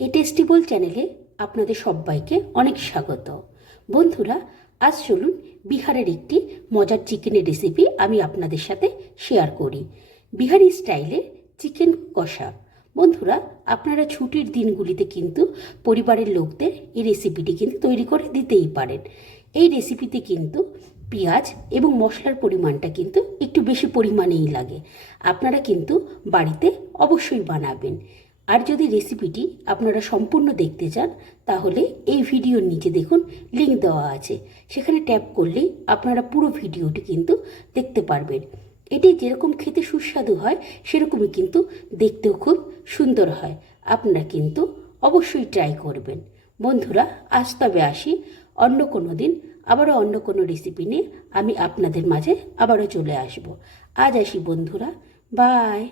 এই টেস্টিবল চ্যানেলে আপনাদের সবাইকে অনেক স্বাগত। বন্ধুরা, আজ চলুন বিহারের একটি মজার চিকেনের রেসিপি আমি আপনাদের সাথে শেয়ার করি। বিহারি স্টাইলে চিকেন কষা। বন্ধুরা, আপনারা ছুটির দিনগুলিতে কিন্তু পরিবারের লোকদের এই রেসিপিটি কিন্তু তৈরি করে দিতেই পারেন। এই রেসিপিতে কিন্তু পেঁয়াজ এবং মশলার পরিমাণটা কিন্তু একটু বেশি পরিমাণেই লাগে। আপনারা কিন্তু বাড়িতে অবশ্যই বানাবেন। আর যদি রেসিপিটি আপনারা সম্পূর্ণ দেখতে চান তাহলে এই ভিডিওর নিচে দেখুন লিঙ্ক দেওয়া আছে, সেখানে ট্যাপ করলেই আপনারা পুরো ভিডিওটি কিন্তু দেখতে পারবেন। এটি যেরকম খেতে সুস্বাদু হয় সেরকমই কিন্তু দেখতেও খুব সুন্দর হয়। আপনারা কিন্তু অবশ্যই ট্রাই করবেন। বন্ধুরা, আজ তবে আসি, অন্য কোনো দিন আবারও অন্য কোনো রেসিপি নিয়ে আমি আপনাদের মাঝে আবারও চলে আসব। আজ আসি বন্ধুরা, বাই।